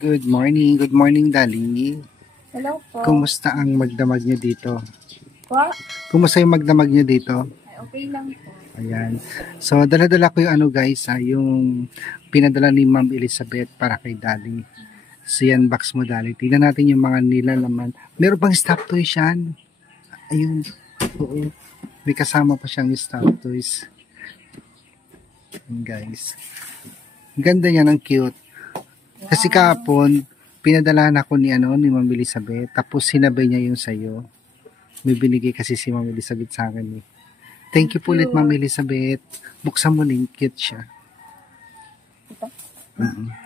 Good morning, Dali. Hello po. Kumusta ang magdamag niyo dito? Po? Kumusta yung magdamag niyo dito? Ay, okay lang po. Ayan. So, dala-dala ko yung guys, yung pinadala ni Ma'am Elizabeth para kay Dali. So, yan, box mo, Dali. Tingnan natin yung mga nilalaman. Meron pang stop toys yan. Ayun. Oo. May kasama pa siyang stop toys. Ayan, guys. Ang ganda niya, ang cute. Kasi kahapon, pinadala ako ni Ma'am Elizabeth, tapos sinabay niya yung sayo. May binigay kasi si Ma'am Elizabeth sa akin eh. Thank you po ulit, Ma'am Elizabeth. Buksan mo din, cute siya.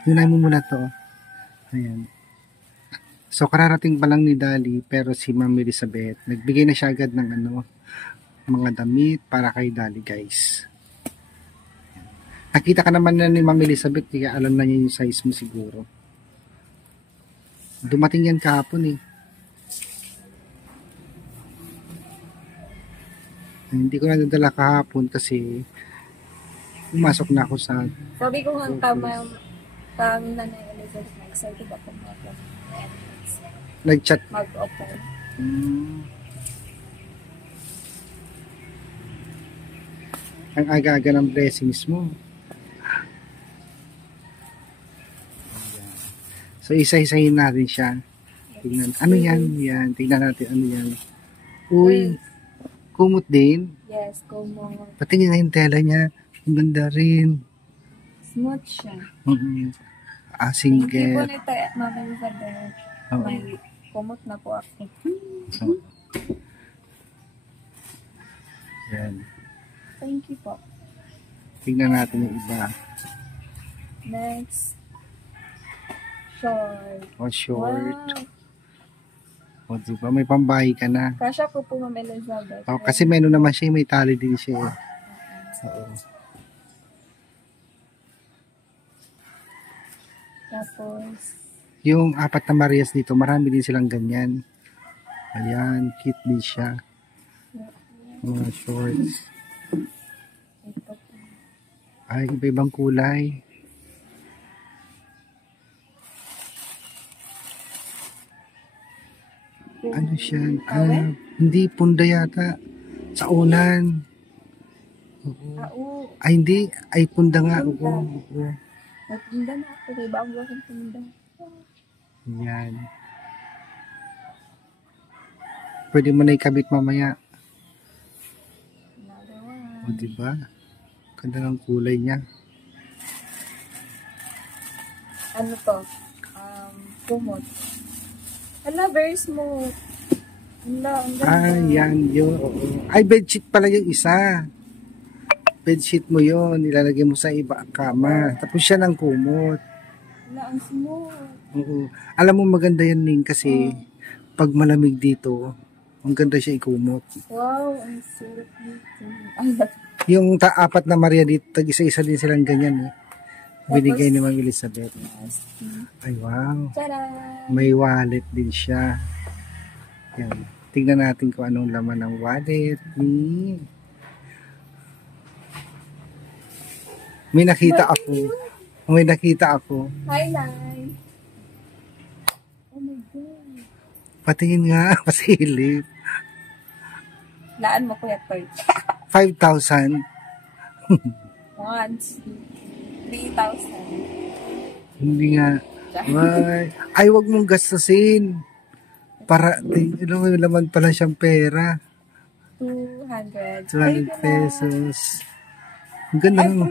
Yun mo muna to. Ayan. So, kararating pa lang ni Dali, pero si Ma'am Elizabeth, nagbigay na siya agad ng mga damit para kay Dali, guys. Nakita ka naman na ni Ma'am Elizabeth, kaya alam na niya yung size mo siguro. Dumating yan kahapon eh. Hindi ko nadadala kahapon kasi pumasok na ako sa... Sabi ko ang tama kami na Elizabeth na excited ako nag-chat. Mag-open. Ang aga-aga ng blessings mo. So, isa-isahin natin siya. Tingnan. Ano yan? Yan. Tingnan natin ano yan. Uy. Kumot din? Yes, kumot. Patingin na yung tela niya. Ang ganda rin. Smooth siya. Single. Thank you po nito, Ma'am Elizabeth. May kumot na po ako. Yan. Thank you po. Tingnan natin yung iba. Next. Short. Short. Wow. Diba? May pambahay ka na. Kasha ko po, Ma'am Elizabeth. Kasi meron naman siya, may tali din siya. Oo. Tapos, yung 4 na Marias dito, marami din silang ganyan. Ayan, cute din siya. Mga shorts. Ito po. Ay, iba-ibang kulay. Ano siya? Hindi, punda yata. Sa unan. Ay, hindi. Ay, punda nga. Oo. Nagpunda na ako. May bago akong punda. Yan. Pwede mo na ikabit mamaya. O, diba? Ganda ng kulay niya. Ano to? Kumot. Hala, very smooth. Hala, ang ganda. Yan yun. Ay, bedsheet pala yung isa. Bedsheet mo yun. Ilalagay mo sa iba kama. Tapos siya ng kumot. Hala, ang smooth. Oo. Alam mo maganda yan, Ning, kasi pag malamig dito, ang ganda siya ikumot. Wow, ang sarap dito. Yung 4 na Maria dito, tag-isa-isa din silang ganyan eh. Binigay ni Ma'am Elizabeth. Ay, wow. Tada! May wallet din siya. Yan. Tingnan natin kung anong laman ng wallet ni... May nakita ako. Hi, Nay. Oh my God. Patingin nga, pasilip. Laan mo, Kuya Toy. 5,000. 3,000. Hindi nga. Ay, wag mong gastusin. Para, may laman pala siyang pera. 200. 200 pesos. Ang ganda mo.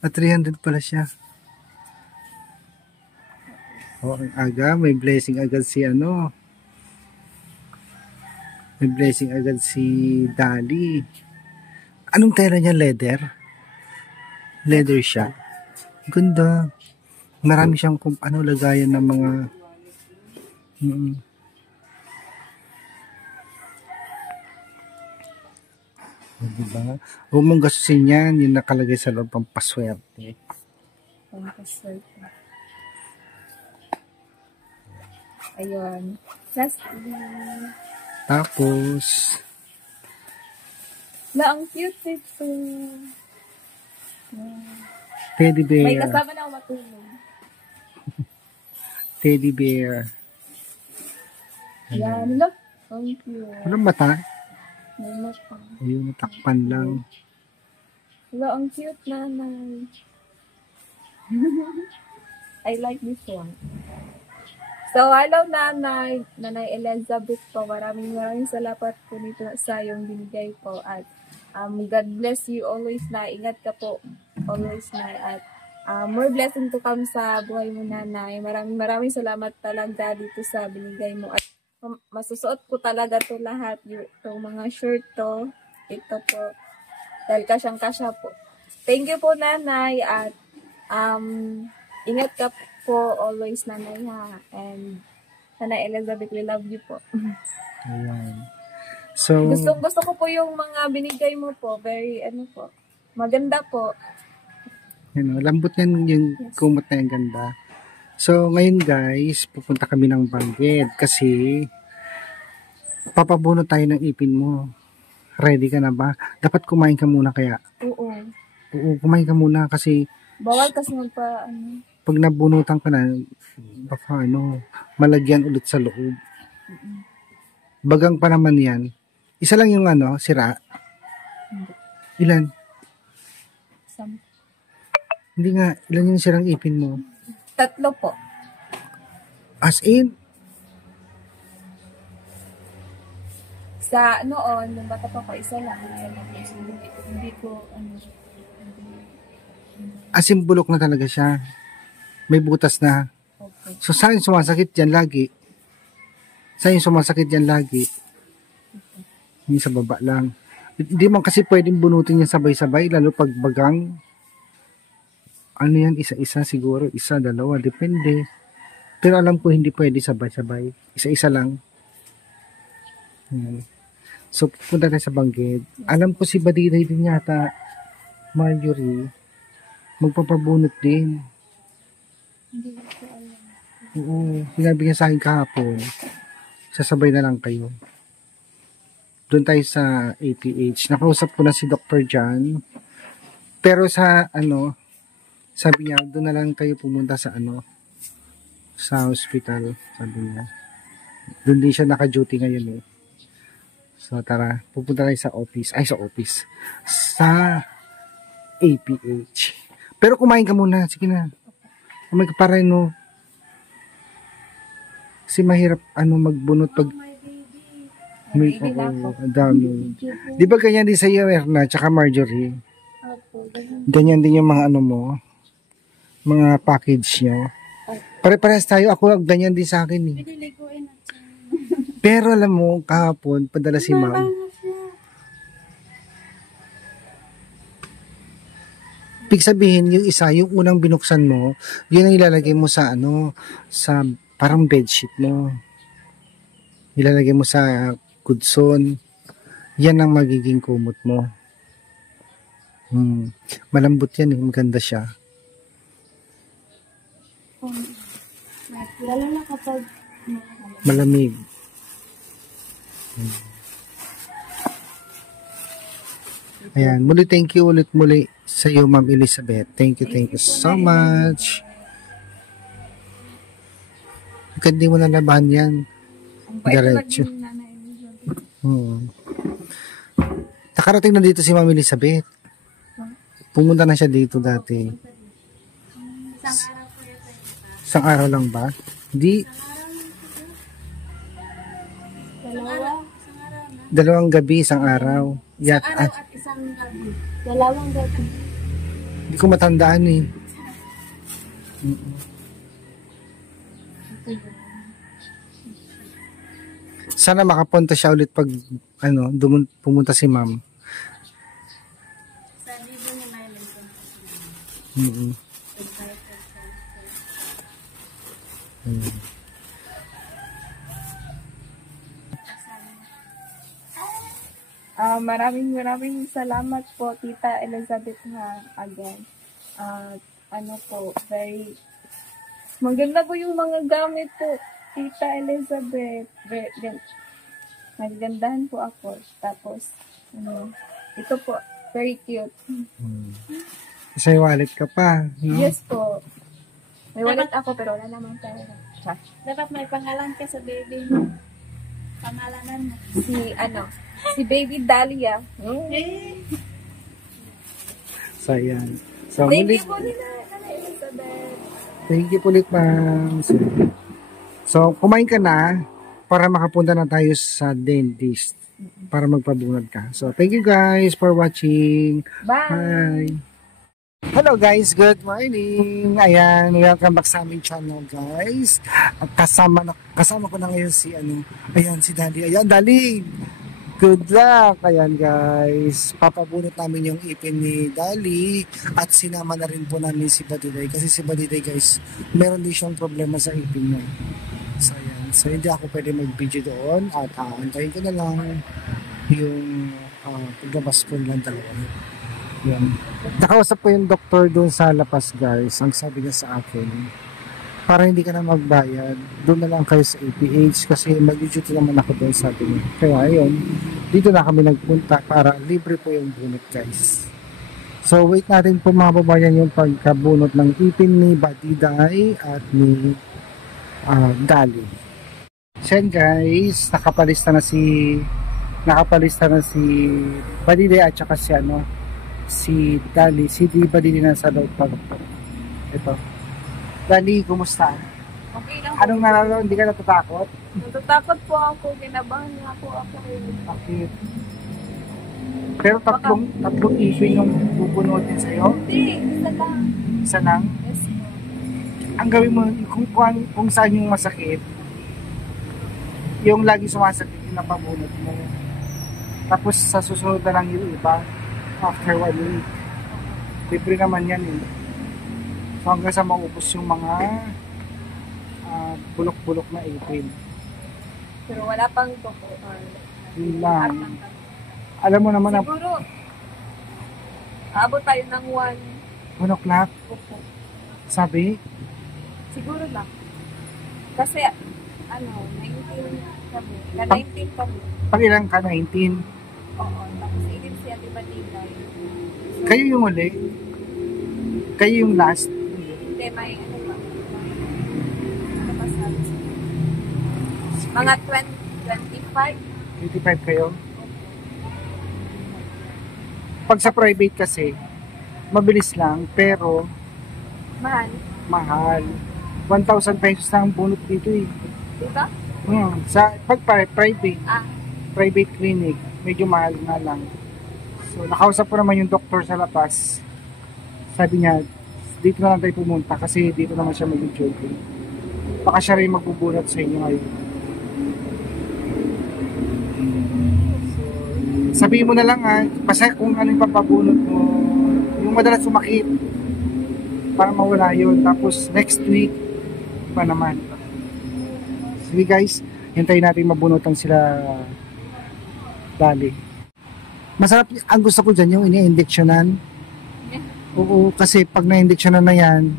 300 pala siya. Ang aga, may blessing agad si May blessing agad si Dali. Anong tela niya? Leather? Leather siya. Ganda. Marami siyang lagayan ng mga diba? Huwag mong gastusin yan. Yung nakalagay sa loob pang paswerte. Pampaswerte. Ayun. Lastly. Tapos, ang cute ito. teddy bear. May kasama na ako matulog. Teddy bear. Yan, look. Thank you. Anong mata? May mata. Ayun, natakpan lang. Wala, ang cute, nanay. I like this one. So, hello, nanay. Nanay Elizabeth po. Maraming salamat po nito sa iyong binigay po. At God bless you always na. Ingat ka po. Always na. At more blessing to come sa buhay mo, nanay. Maraming salamat talaga dito sa binigay mo. At masusuot ko talaga to lahat. Itong mga shirt to. Ito po. Dahil kasyang-kasya po. Thank you po, nanay. At ingat ka po always, nanay, ha. And Nanay Elizabeth, we love you po. Ayan. So, Gusto ko po yung mga binigay mo po. Very, po. Maganda po. lambot yan yung kumot na yung ganda. So, ngayon guys, pupunta kami ng Bangged kasi papabunot tayo ng ipin mo. Ready ka na ba? Dapat kumain ka muna kaya. Oo. Oo, kumain ka muna kasi Bawal kasi pag nabunutan ka na, baka malagyan ulit sa loob. Bagang pa naman yan. Isa lang yung sira. Ilan? Hindi nga, ilan yung sirang ipin mo? 3 po. As in? Sa noon, nung bata pa ko, isa lang. Hindi ko, As in, bulok na talaga siya. May butas na. okay. So, saan sumasakit yan lagi? Saan sumasakit yan lagi? Hindi sa baba lang. Hindi man kasi pwedeng bunutin yan sabay-sabay, lalo pag bagang. Ano yan, isa-isa siguro, isa, dalawa, depende. Pero alam ko hindi pwede sabay-sabay. Isa-isa lang. Ayan. So, punta tayo sa Bangged. Alam ko si Badiday din yata, Marjorie, magpapabunot din. Hindi ko alam. Oo, sinabi niya sa akin kahapon, sasabay na lang kayo. Doon tayo sa APH. Nakausap ko na si Dr. John. Pero sa sabi niya, doon na lang kayo pumunta sa sa hospital, sabi niya. Doon din siya naka-duty ngayon eh. So tara, pupunta tayo sa office. Ay, sa office. Sa APH. Pero kumain ka muna. Sige na. Kumain ka pa rin, no? Kasi mahirap, magbunot pag may dami. Di ba ganyan din sa iyo, Erna, tsaka Marjorie? Ganyan din yung mga mo, mga package nyo. Pare-parehas tayo. Ako, ganyan din sa akin eh. Pero alam mo, kahapon, padala si ma'am. Ibig sabihin, yung isa, yung unang binuksan mo, yun ang ilalagay mo sa sa parang bedsheet mo. Ilalagay mo sa kudson. Yan ang magiging kumot mo. Malambot yan eh. Maganda siya. Lalo na kapag Malamig. Ayan. Muli, thank you ulit muli sa iyo, Ma'am Elizabeth. Thank you so much. Bakit di mo nalabahan yan? Diretso. Nakarating na dito si Ma'am Elizabeth. Pumunta na siya dito dati. Isang araw lang ba? Di. Dalawang gabi, isang araw. at isang gabi. Dalawang gabi. Hindi ko matandaan eh. Sana makapunta siya ulit pag pumunta si ma'am. Sabi mo ni Mylon. Maraming salamat po, Tita Elizabeth, ha, again. Very maganda po yung mga gamit po, Tita Elizabeth. Naggandahan po ako. Tapos, ito po, very cute. Isa wallet ka pa, no? Yes po. May wallet ako pero wala namang pera. Char. Dapat may pangalan ka sa baby mo. Pangalanan mo. Si Baby Dahlia. So, ayan. So, Thank muli, you po nila, Nanay Elizabeth. thank you ulit, ma'am. So, kumain ka na para makapunta na tayo sa dentist para magpabunod ka. So, thank you guys for watching. Bye! Bye! Hello guys, good morning. Ayan, welcome back sa aming channel guys. At kasama ko na ngayon si si Dali. Ayan, Dali. Good luck. Ayan guys, papabunot namin yung ipin ni Dali at sinama na rin po namin si Badiday kasi si Badiday guys, meron din siyang problema sa ipin niya. So ayan, so hindi ako pwede mag-video doon at antayin ko na lang yung paglabas po nilang dalawa. Yan. Nakausap ko yung doktor doon sa Lapas guys. Ang sabi niya sa akin, para hindi ka na magbayad, doon na lang kayo sa APH kasi mag-duty naman ako doon, sabi niya. Kaya ayun, dito na kami nagpunta para libre po yung bunot guys. So wait natin po mga babayan yung pagkabunot ng ipin ni Badiday at ni Dali. Siyan guys, nakapalista na si Badiday at saka si Dali. Si Badiday na sa loob pag ito. Dali, kumusta? Okay lang. Anong nararamdaman? Hindi ka natatakot? Natatakot po ako. Kinabahan nga po ako. Bakit? Pero tatlong ipin yung bubunutin sa'yo? Hindi, isa lang. Isa lang? Yes, po. Ang gawin mo, kung saan yung masakit, yung lagi sumasakit yung napabunot mo. Tapos sa susunod na lang yung iba after 1 week. Libre naman yan eh. So hanggang sa maubos yung mga bulok-bulok na ipin. Pero wala pang doktor. Yun lang. Alam mo naman Siguro, abot tayo ng 1 o'clock, sabi? Siguro lang. Kasi, 19 kami. 19 kami. Pag ilang ka, 19? Oo. Tapos, ilin siya, di ba, Dilay? Kayo yung uli? Kayo yung last? Hindi, may ba? Ano pa sabi siya? Mga 25. 25 kayo? Pag sa private kasi, mabilis lang, pero mahal. 1,000 pesos na ang bunot dito eh. Diba? Pag private clinic, medyo mahal nga lang. So, nakausap ko naman yung doktor sa Lapas. Sabi niya, dito na lang tayo pumunta kasi dito naman siya mag-jogging. Baka siya rin magbubunot sa inyo ngayon. So, sabihin mo na lang basta kung ano yung papabunot mo, yung madalas sumakit para mawala yun. Tapos next week pa naman. Sige guys, hintayin natin mabunutan sila Dali. Masarap, ang gusto ko dyan yung ini-injectionan. Oo, kasi pag na-injectionan na yan,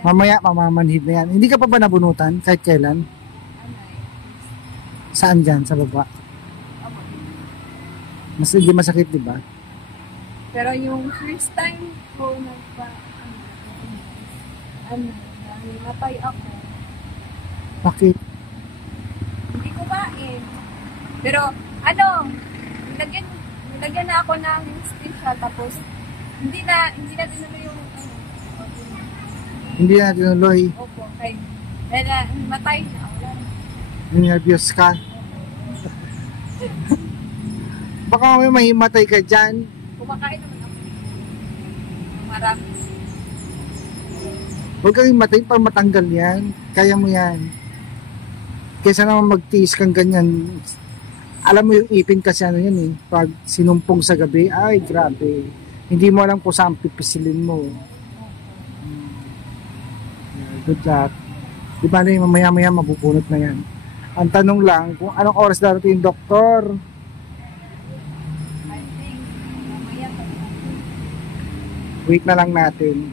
mamaya mamamanhid na yan. Hindi ka pa ba nabunutan kahit kailan? Saan dyan? Sa baba? Hindi masakit, di ba? Pero yung first time ko namatay ako. Bakit? Hindi ko kain. Pero, nilagyan na ako ng special tapos hindi na tinuloy yung Hindi na tinuloy. Opo, kay matay na. Wala na. Nervyos ka. Baka may mahimatay ka dyan. Kumakain naman ako. Marami. Huwag kang himatay para matanggal yan. Kaya mo yan. Kaysa naman magtiis kang ganyan. Alam mo yung ipin kasi yan eh. Pag sinumpong sa gabi, ay grabe. Hindi mo alam kung saan pipisilin mo. Good luck. Di ba na yung mamaya-maya mabubunot na yan. Ang tanong lang kung anong oras darating yung doktor. I think, mamaya pa. Wait na lang natin.